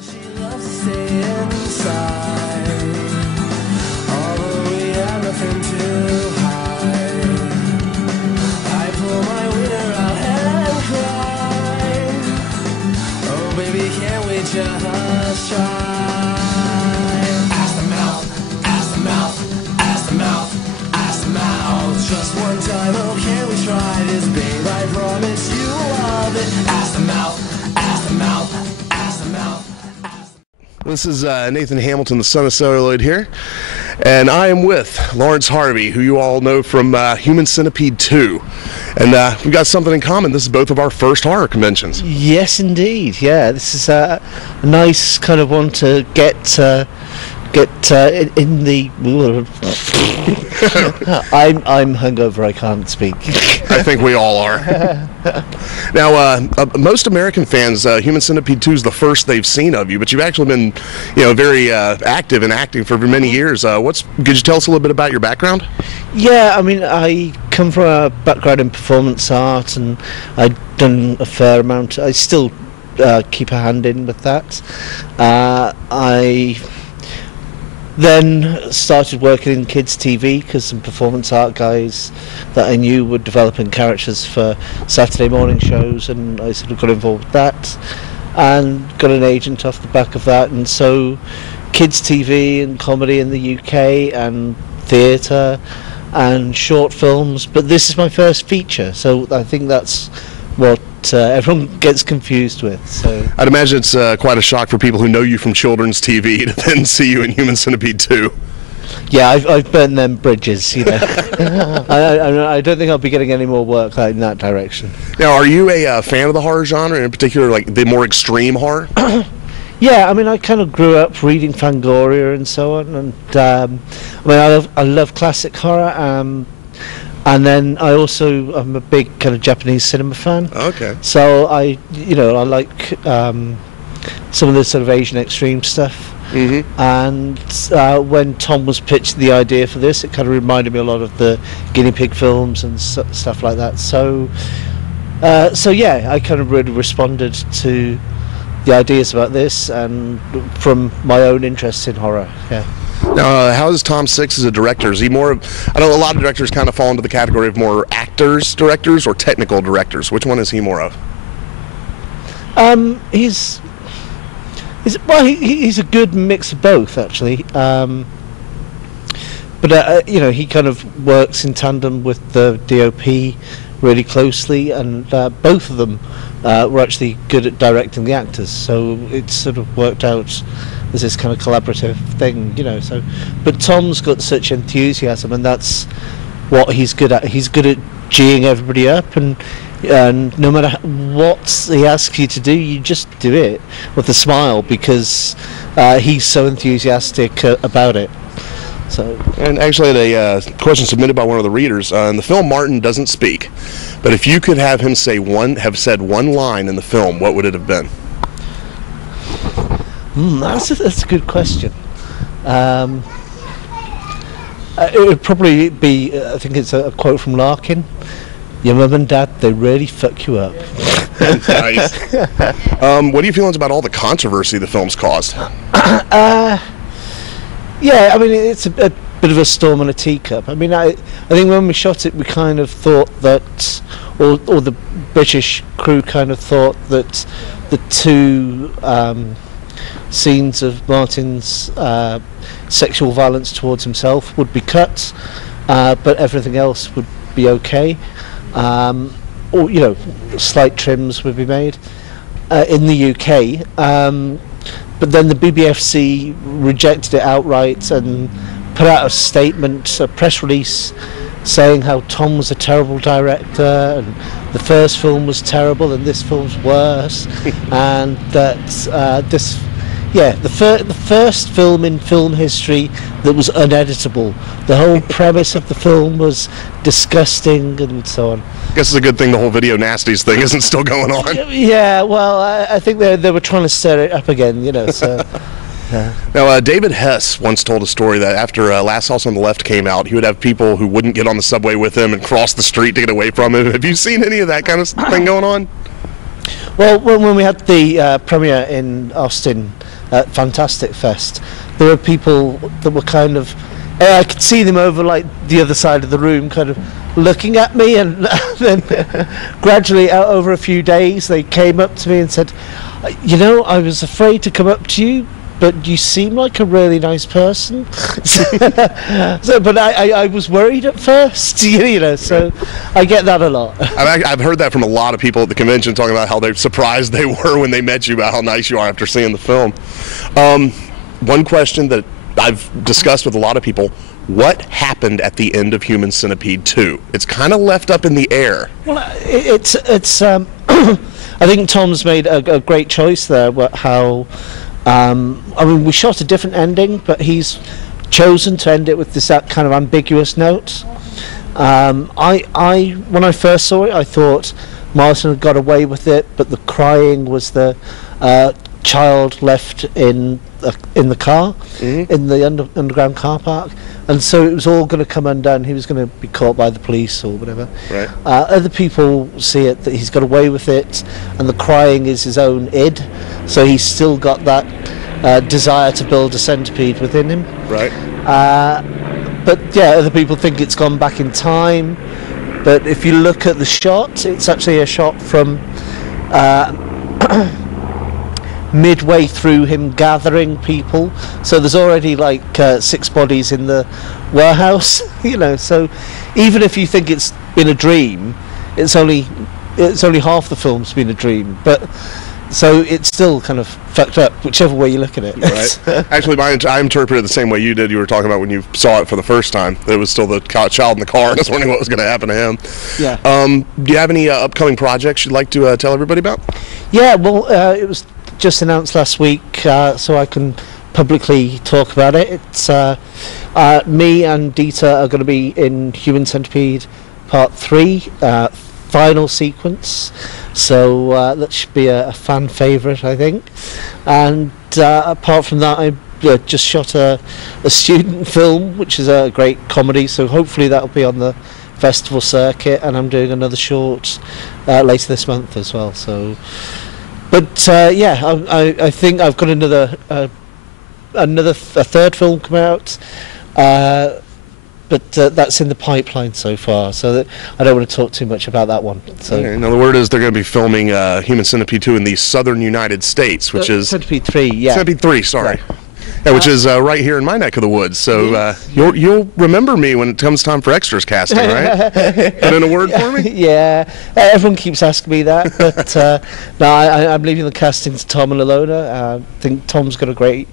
She loves to stay inside, although we have nothing to hide. I pull my wiener out and cry, oh baby, can't we just try? Ask the mouth, ask the mouth, ask the mouth, ask the mouth. Just one time, oh can we try this, babe? I promise you love it. Ask the mouth, ask the mouth, ask the mouth. This is Nathan Hamilton, the son of Celluloid here, and I am with Laurence Harvey, who you all know from Human Centipede 2. And we've got something in common. This is both of our first horror conventions. Yes, indeed. Yeah, this is a nice kind of one to get in the. I'm hungover. I can't speak. I think we all are. Now, most American fans, Human Centipede 2 is the first they've seen of you, but you've actually been, very active in acting for many years. Could you tell us a little bit about your background? Yeah, I mean, I come from a background in performance art, and I've done a fair amount. I still keep a hand in with that. I then started working in kids TV because some performance art guys that I knew were developing characters for Saturday morning shows, and I sort of got involved with that and got an agent off the back of that. And so kids TV and comedy in the UK and theatre and short films, but this is my first feature, so I think that's what everyone gets confused with. So I'd imagine it's quite a shock for people who know you from children's TV to then see you in Human Centipede 2. Yeah, I've burnt them bridges, I don't think I'll be getting any more work in that direction. Now, are you a fan of the horror genre, in particular, like the more extreme horror? Yeah, I mean, I kind of grew up reading Fangoria and so on, and I love classic horror. And then I'm a big kind of Japanese cinema fan. Okay. So I like some of the sort of Asian extreme stuff. Mm-hmm. And when Tom was pitched the idea for this, it kind of reminded me a lot of the guinea pig films and stuff like that. So yeah, I kind of really responded to the ideas about this, and from my own interest in horror. Yeah. Now, how is Tom Six as a director? Is he more of, I know a lot of directors kind of fall into the category of more actors, directors, or technical directors. Which one is he more of? He's a good mix of both, actually. But he kind of works in tandem with the DOP really closely, and both of them were actually good at directing the actors. So it sort of worked out as this kind of collaborative thing, So, but Tom's got such enthusiasm, and that's what he's good at. He's good at geeing everybody up, and no matter what he asks you to do, you just do it with a smile because he's so enthusiastic about it. So, and actually, I had a question submitted by one of the readers. In the film, Martin doesn't speak, but if you could have him said one line in the film, what would it have been? That's a good question. It would probably be, I think it's a quote from Larkin. Your mum and dad, they really fuck you up. Nice. What are your feelings about all the controversy the film's caused? Yeah, I mean, it's a bit of a storm in a teacup. I mean, I think when we shot it, we kind of thought that, or the British crew kind of thought that the two scenes of Martin's sexual violence towards himself would be cut, but everything else would be okay. Or slight trims would be made in the UK. But then the BBFC rejected it outright and put out a statement, a press release, saying how Tom was a terrible director and the first film was terrible and this film's worse, and that the first film in film history that was uneditable. The whole premise of the film was disgusting and so on. I guess it's a good thing the whole video nasties thing isn't still going on. Yeah, well, I think they were trying to stir it up again, so... Yeah. Now, David Hess once told a story that after Last House on the Left came out, he would have people who wouldn't get on the subway with him and cross the street to get away from him. Have you seen any of that kind of thing going on? Well, when we had the premiere in Austin at Fantastic Fest, there were people that were kind of, I could see them over like the other side of the room, kind of looking at me, and then gradually, over a few days, they came up to me and said, "You know, I was afraid to come up to you, but you seem like a really nice person." But I was worried at first, you know, so I get that a lot. I've heard that from a lot of people at the convention, talking about how they're surprised they were when they met you, about how nice you are after seeing the film. One question that I've discussed with a lot of people: what happened at the end of Human Centipede 2? It's kind of left up in the air. Well, it's I think Tom's made a great choice there. I mean, we shot a different ending, but he's chosen to end it with this kind of ambiguous note. When I first saw it, I thought Martin had got away with it, but the crying was the child left in the car, in the underground car park, and so it was all going to come undone. He was going to be caught by the police or whatever. Right. Other people see it that he's got away with it, and the crying is his own id, so he's still got that desire to build a centipede within him. Right. But yeah, other people think it's gone back in time, but if you look at the shot, it's actually a shot from midway through him gathering people, so there's already like 6 bodies in the warehouse, you know, so even if you think it's been a dream, it's only half the film's been a dream, but so it's still kind of fucked up, whichever way you look at it. Right. Actually, I interpreted it the same way you did. You were talking about when you saw it for the first time. It was still the child in the car, and I was wondering what was going to happen to him. Yeah. Do you have any upcoming projects you'd like to tell everybody about? Yeah, well, it was just announced last week, so I can publicly talk about it. It's me and Dieter are going to be in Human Centipede Part 3, final sequence. So that should be a fan favourite, I think. And apart from that, I just shot a student film, which is a great comedy. So hopefully that'll be on the festival circuit. And I'm doing another short later this month as well. So, but yeah, I think I've got a third film come out. But that's in the pipeline so far, so that I don't want to talk too much about that one. So. Okay. Now the word is they're going to be filming Human Centipede 2 in the southern United States, which is... Centipede 3, yeah. Centipede 3, sorry. Right. Yeah, which is right here in my neck of the woods, so you'll remember me when it comes time for extras casting, right? Put in a word for me? Yeah, everyone keeps asking me that, but no, I'm leaving the casting to Tom and Ilona. I think Tom's got a great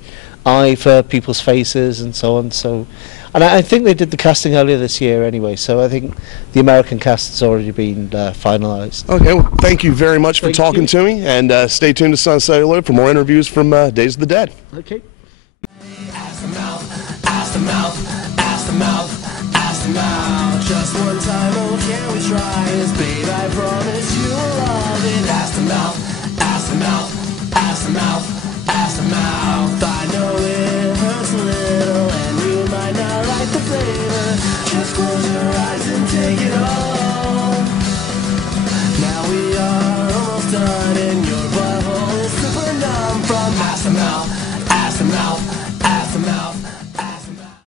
eye for people's faces and so on, so... And I think they did the casting earlier this year anyway, so I think the American cast has already been finalised. Okay, well, thank you very much for talking to me, and stay tuned to Celluloid for more interviews from Days of the Dead. Okay. Ask the mouth, ask the mouth, ask the mouth, ask the mouth. Just one time, oh, can we try this, babe? I promise you'll love it. Ask the mouth, ask the mouth, ask the mouth, ask the mouth. I know it hurts a little, and you might not like the flavor. Just close your